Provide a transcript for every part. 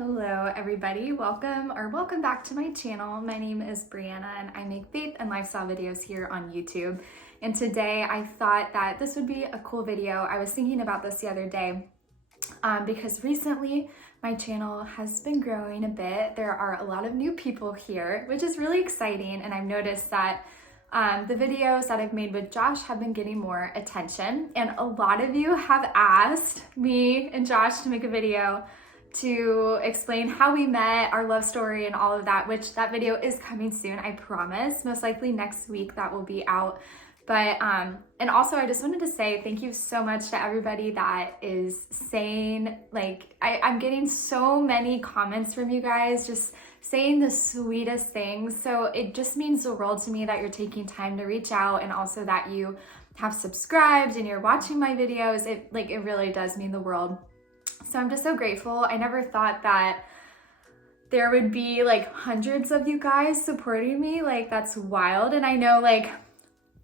Hello everybody, welcome back to my channel. My name is Brianna and I make faith and lifestyle videos here on YouTube. And today I thought that this would be a cool video. I was thinking about this the other day because recently my channel has been growing a bit. There are a lot of new people here, which is really exciting, and I've noticed that the videos that I've made with Josh have been getting more attention, and a lot of you have asked me and Josh to make a video to explain how we met, our love story, and all of that, which that video is coming soon, I promise. Most likely next week that will be out. But, and also I just wanted to say thank you so much to everybody that is saying, like, I'm getting so many comments from you guys just saying the sweetest things. So it just means the world to me that you're taking time to reach out, and also that you have subscribed and you're watching my videos. It really does mean the world. So I'm just so grateful. I never thought that there would be like hundreds of you guys supporting me. Like, that's wild. And I know like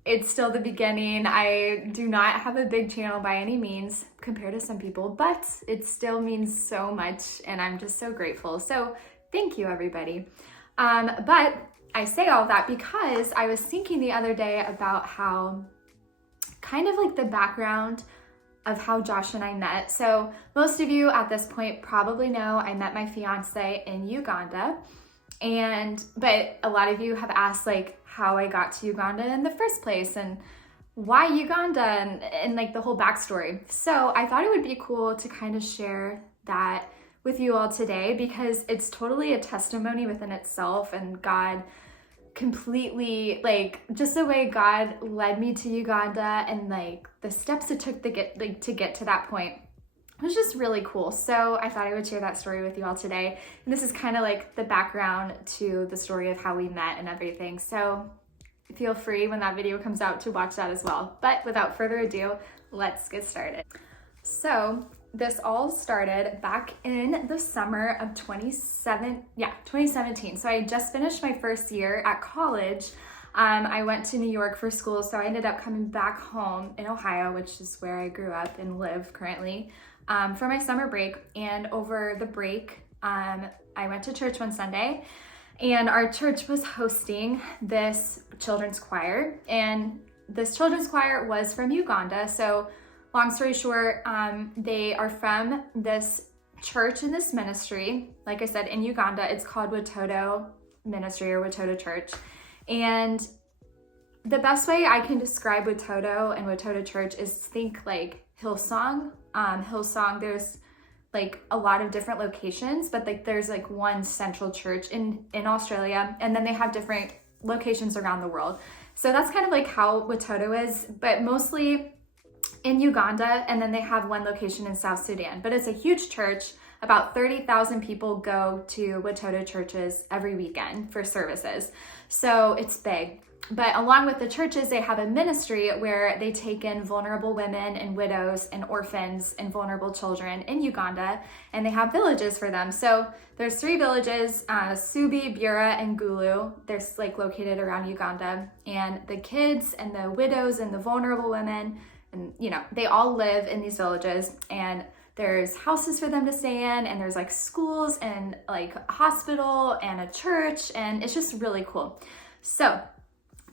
it's still the beginning. I do not have a big channel by any means compared to some people, but it still means so much and I'm just so grateful. So thank you, everybody. But I say all that because I was thinking the other day about how kind of like the background of how Josh and I met. So most of you at this point probably know I met my fiance in Uganda, but a lot of you have asked like how I got to Uganda in the first place and why Uganda and like the whole backstory. So I thought it would be cool to kind of share that with you all today because it's totally a testimony within itself, and God completely, like, just the way God led me to Uganda and like the steps it took to get to that point. It was just really cool. So I thought I would share that story with you all today. And this is kind of like the background to the story of how we met and everything. So feel free when that video comes out to watch that as well. But without further ado, let's get started. So this all started back in the summer of 2017. So I just finished my first year at college. I went to New York for school, so I ended up coming back home in Ohio, which is where I grew up and live currently, for my summer break. And over the break, I went to church one Sunday, and our church was hosting this children's choir, and this children's choir was from Uganda. So long story short, they are from this church and this ministry. Like I said, in Uganda, it's called Watoto Ministry or Watoto Church. And the best way I can describe Watoto and Watoto Church is think like Hillsong. Hillsong, there's like a lot of different locations, but like there's like one central church in Australia, and then they have different locations around the world. So that's kind of like how Watoto is, but mostly in Uganda, and then they have one location in South Sudan. But it's a huge church. About 30,000 people go to Watoto churches every weekend for services. So it's big. But along with the churches, they have a ministry where they take in vulnerable women and widows and orphans and vulnerable children in Uganda, and they have villages for them. So there's 3 villages, Subi, Bura, and Gulu. They're like located around Uganda. And the kids and the widows and the vulnerable women, and you know, they all live in these villages, and there's houses for them to stay in, and there's like schools and like a hospital and a church, and it's just really cool. So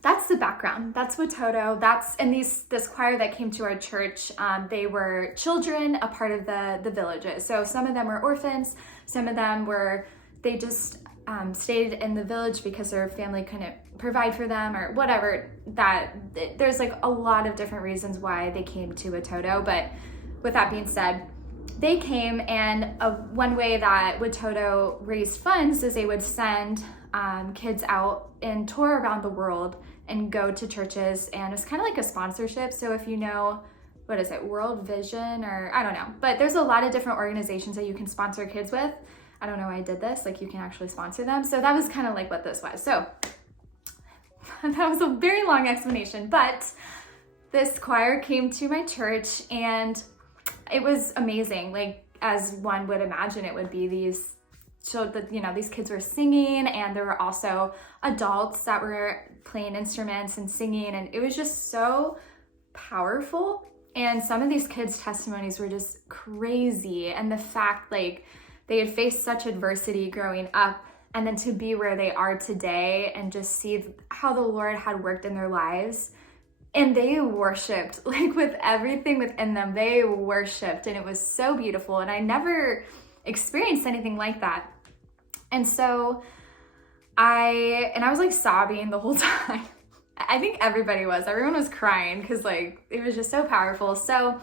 that's the background. That's Watoto. And this choir that came to our church, they were children, a part of the villages. So some of them were orphans, some of them they just stayed in the village because their family couldn't provide for them or whatever. There's like a lot of different reasons why they came to Watoto. But with that being said, they came, and one way that Watoto raised funds is they would send kids out and tour around the world and go to churches, and it's kind of like a sponsorship. So if you know, what is it, World Vision, or I don't know, but there's a lot of different organizations that you can sponsor kids with. I don't know why I did this, like you can actually sponsor them. So that was kind of like what this was. So that was a very long explanation, but this choir came to my church and it was amazing. Like, as one would imagine it would be, these kids were singing, and there were also adults that were playing instruments and singing, and it was just so powerful. And some of these kids' testimonies were just crazy. And the fact, like, they had faced such adversity growing up, and then to be where they are today and just see how the Lord had worked in their lives. And they worshiped, like with everything within them, they worshiped, and it was so beautiful. And I never experienced anything like that. And so I was like sobbing the whole time. I think everyone was crying because like it was just so powerful. So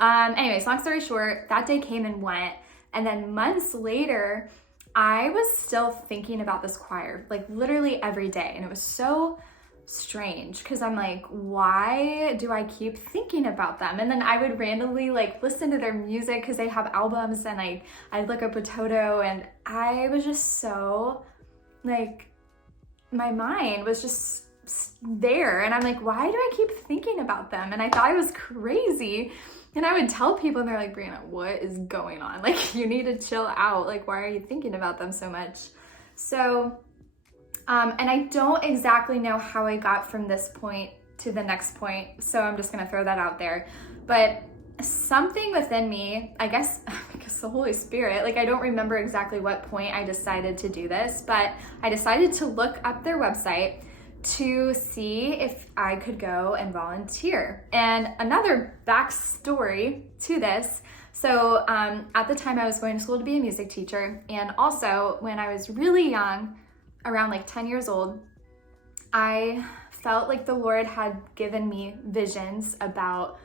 anyways, long story short, that day came and went. And then months later, I was still thinking about this choir, like literally every day. And it was so strange because I'm like, why do I keep thinking about them? And then I would randomly like listen to their music because they have albums, and I'd look up Watoto, and I was just so like, my mind was just there, and I'm like, why do I keep thinking about them? And I thought I was crazy. And I would tell people, and they're like, Brianna, what is going on? Like, you need to chill out. Like, why are you thinking about them so much? So and I don't exactly know how I got from this point to the next point, so I'm just gonna throw that out there. But something within me, I guess the Holy Spirit, like I don't remember exactly what point I decided to do this, but I decided to look up their website to see if I could go and volunteer. And another backstory to this, so at the time I was going to school to be a music teacher, and also when I was really young, around like 10 years old, I felt like the Lord had given me visions about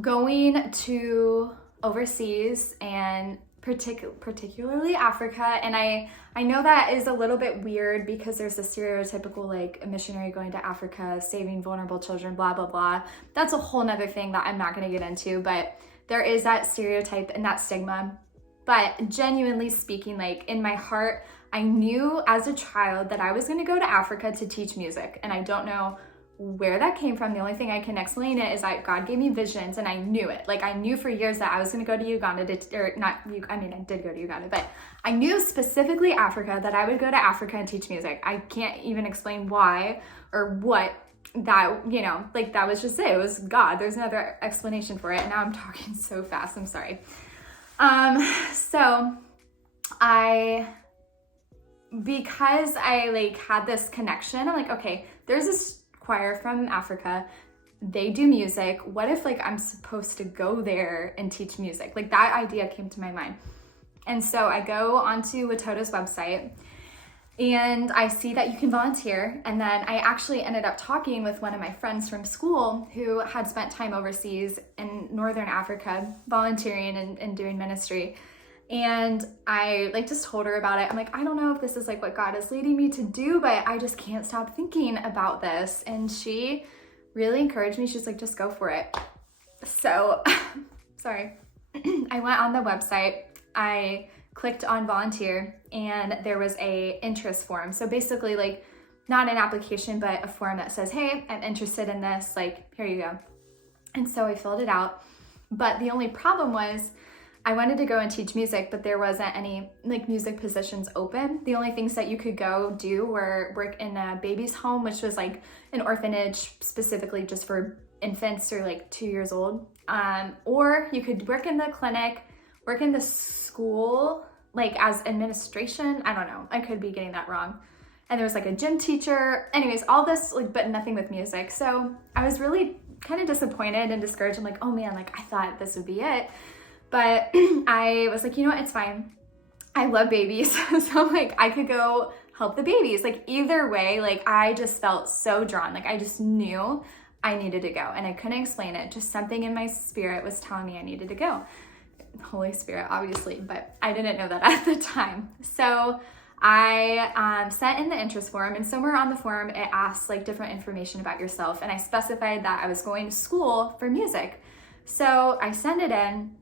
going to overseas, and particularly Africa. And I know that is a little bit weird because there's a stereotypical like a missionary going to Africa, saving vulnerable children, blah, blah, blah. That's a whole nother thing that I'm not gonna get into, but there is that stereotype and that stigma. But genuinely speaking, like in my heart, I knew as a child that I was gonna go to Africa to teach music, and I don't know where that came from. The only thing I can explain it is that God gave me visions, and I knew it. Like I knew for years that I was gonna go to Uganda, I did go to Uganda, but I knew specifically Africa, that I would go to Africa and teach music. I can't even explain why or what that, like that was just it. It was God. There's no other explanation for it. Now I'm talking so fast, I'm sorry. So because I like had this connection, I'm like, okay, there's this choir from Africa, they do music. What if like I'm supposed to go there and teach music? Like that idea came to my mind. And so I go onto Watoto's website, and I see that you can volunteer. And then I actually ended up talking with one of my friends from school who had spent time overseas in Northern Africa volunteering and doing ministry. And I like just told her about it. I'm like, I don't know if this is like what God is leading me to do, but I just can't stop thinking about this. And she really encouraged me. She's like, just go for it. So, sorry. I went on the website, I clicked on volunteer, and there was a interest form. So basically like not an application, but a form that says, hey, I'm interested in this, like, here you go. And so I filled it out. But the only problem was I wanted to go and teach music, but there wasn't any like music positions open. The only things that you could go do were work in a baby's home, which was like an orphanage specifically just for infants or like 2 years old. Or you could work in the clinic, work in the school, like as administration. I don't know, I could be getting that wrong. And there was like a gym teacher. Anyways, all this, like, but nothing with music. So I was really kind of disappointed and discouraged. I'm like, oh man, like I thought this would be it. But I was like, you know what, it's fine. I love babies. So like I could go help the babies. Like either way, like I just felt so drawn. Like I just knew I needed to go, and I couldn't explain it. Just something in my spirit was telling me I needed to go. Holy Spirit, obviously, but I didn't know that at the time. So I sent in the interest form, and somewhere on the form, it asks like different information about yourself. And I specified that I was going to school for music. So I sent it in,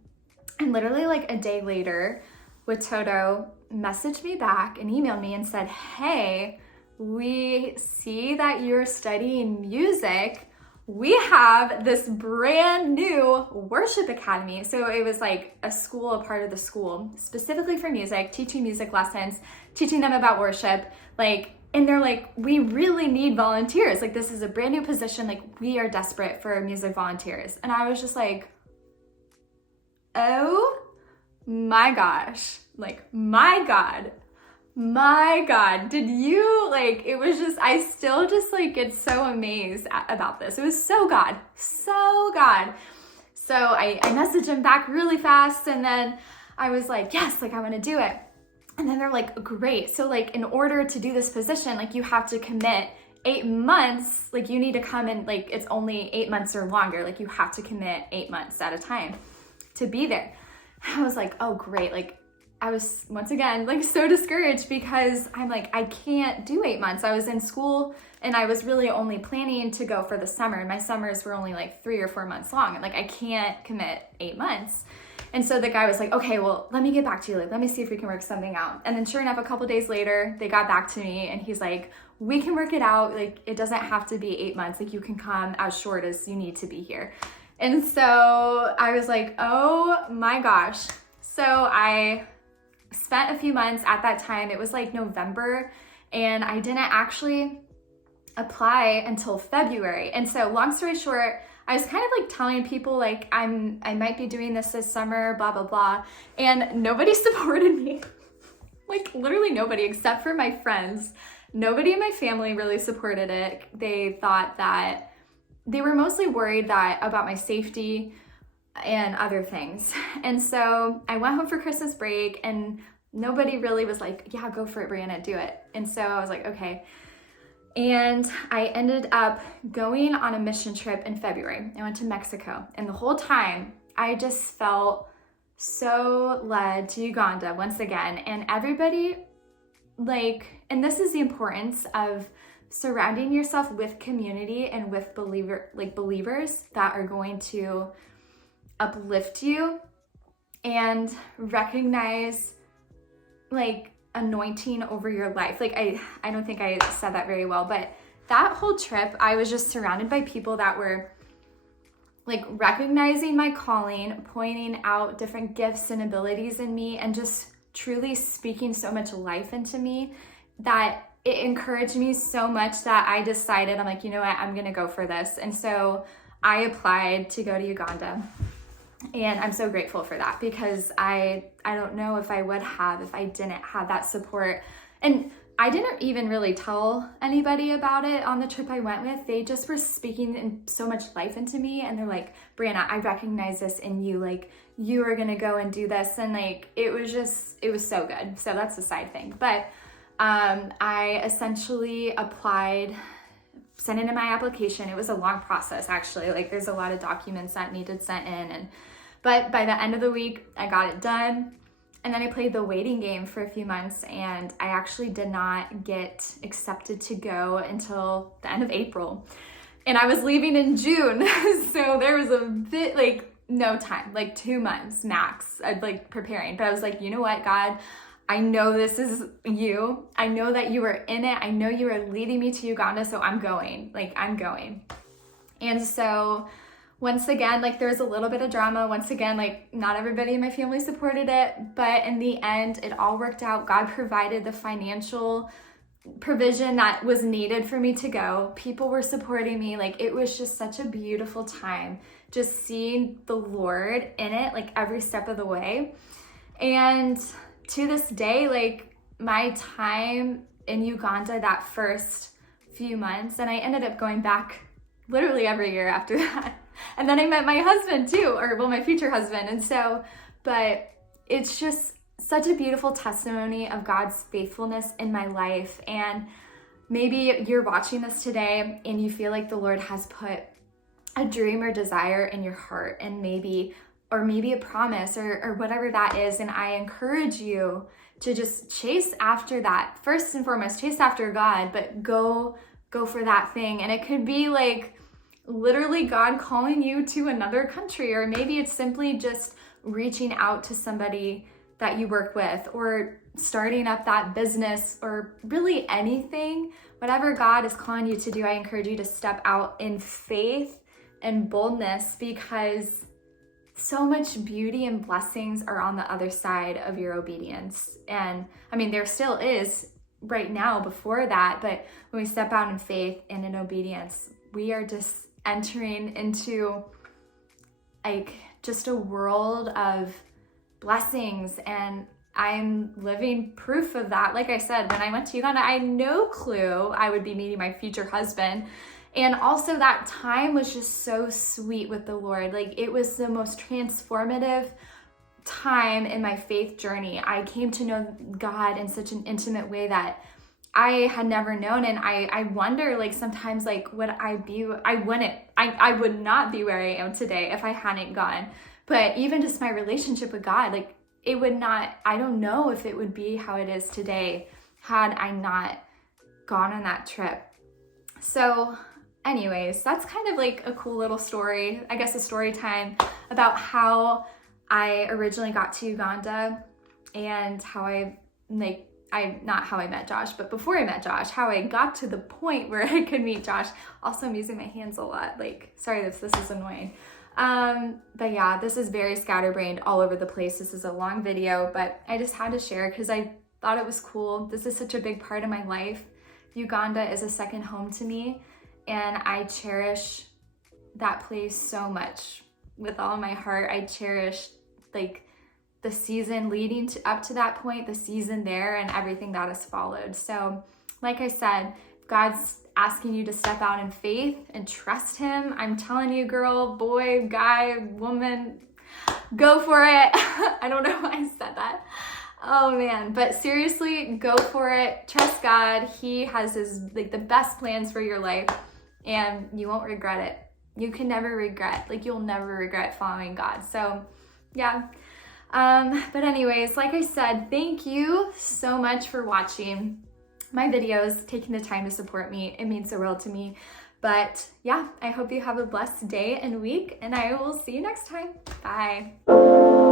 and literally like a day later, Watoto messaged me back and emailed me and said, hey, we see that you're studying music. We have this brand new worship academy. So it was like a school, a part of the school, specifically for music, teaching music lessons, teaching them about worship. Like, and they're like, we really need volunteers. Like, this is a brand new position. Like, we are desperate for music volunteers. And I was just like, oh my gosh, like my God, did you, like, it was just, I still just like get so amazed about this. It was so God. So I messaged him back really fast, and then I was like, yes, like I want to do it. And then they're like, great. So like, in order to do this position, like you have to commit 8 months, like you need to come in, like it's only 8 months or longer. Like you have to commit 8 months at a time to be there. I was like, oh great. Like I was once again, like so discouraged because I'm like, I can't do 8 months. I was in school and I was really only planning to go for the summer, and my summers were only like 3 or 4 months long. And like, I can't commit 8 months. And so the guy was like, okay, well, let me get back to you. Like, let me see if we can work something out. And then sure enough, a couple days later, they got back to me and he's like, we can work it out. Like, it doesn't have to be 8 months. Like, you can come as short as you need to be here. And so I was like, oh my gosh. So I spent a few months at that time. It was like November, and I didn't actually apply until February. And so long story short, I was kind of like telling people like I might be doing this summer, blah, blah, blah. And nobody supported me. Like literally nobody except for my friends. Nobody in my family really supported it. They thought that they were mostly worried about my safety and other things. And so I went home for Christmas break and nobody really was like, yeah, go for it, Brianna, do it. And so I was like, okay. And I ended up going on a mission trip in February. I went to Mexico, and the whole time I just felt so led to Uganda once again. And everybody, like, and this is the importance of surrounding yourself with community and with believers that are going to uplift you and recognize like anointing over your life. Like I don't think I said that very well, but that whole trip I was just surrounded by people that were like recognizing my calling, pointing out different gifts and abilities in me, and just truly speaking so much life into me that it encouraged me so much that I decided, I'm like, you know what, I'm gonna go for this. And so I applied to go to Uganda. And I'm so grateful for that, because I don't know if I would have if I didn't have that support. And I didn't even really tell anybody about it on the trip I went with. They just were speaking in so much life into me, and they're like, Brianna, I recognize this in you. Like, you are gonna go and do this. And like, it was so good. So that's a side thing. But I essentially applied, sent in my application. It was a long process, actually. Like, there's a lot of documents that needed sent in, but by the end of the week, I got it done. And then I played the waiting game for a few months, and I actually did not get accepted to go until the end of April. And I was leaving in June, so there was a bit like no time, like 2 months max, I'd like preparing. But I was like, you know what, God, I know this is you. I know that you were in it. I know you are leading me to Uganda, so I'm going. Like, I'm going. And so once again, like, there was a little bit of drama. Once again, like, not everybody in my family supported it, but in the end, it all worked out. God provided the financial provision that was needed for me to go. People were supporting me. Like, it was just such a beautiful time, just seeing the Lord in it, like, every step of the way. And to this day, like, my time in Uganda, that first few months, and I ended up going back literally every year after that. And then I met my husband too, or well, my future husband. And so, but it's just such a beautiful testimony of God's faithfulness in my life. And maybe you're watching this today and you feel like the Lord has put a dream or desire in your heart, and maybe a promise or whatever that is. And I encourage you to just chase after that. First and foremost, chase after God, but go for that thing. And it could be like literally God calling you to another country, or maybe it's simply just reaching out to somebody that you work with, or starting up that business, or really anything. Whatever God is calling you to do, I encourage you to step out in faith and boldness, because so much beauty and blessings are on the other side of your obedience. And I mean, there still is right now before that, but when we step out in faith and in obedience, we are just entering into like just a world of blessings, and I'm living proof of that. Like I said, when I went to Uganda, I had no clue I would be meeting my future husband. And also that time was just so sweet with the Lord. Like, it was the most transformative time in my faith journey. I came to know God in such an intimate way that I had never known. And I wonder, like, sometimes, like, I would not be where I am today if I hadn't gone. But even just my relationship with God, like, it would not, I don't know if it would be how it is today had I not gone on that trip. So anyways, that's kind of like a cool little story, I guess a story time about how I originally got to Uganda and how not how I met Josh, but before I met Josh, how I got to the point where I could meet Josh. Also, I'm using my hands a lot. Like, sorry if this is annoying. But yeah, this is very scatterbrained all over the place. This is a long video, but I just had to share because I thought it was cool. This is such a big part of my life. Uganda is a second home to me, and I cherish that place so much with all of my heart. I cherish, like, the season leading up to that point, the season there, and everything that has followed. So, like I said, God's asking you to step out in faith and trust him. I'm telling you, girl, boy, guy, woman, go for it. I don't know why I said that. Oh man, but seriously, go for it. Trust God. He has the best plans for your life, and you won't regret it. You can never regret, you'll never regret following God. So yeah. But anyways, like I said, thank you so much for watching my videos, taking the time to support me. It means the world to me. But yeah, I hope you have a blessed day and week, and I will see you next time. Bye.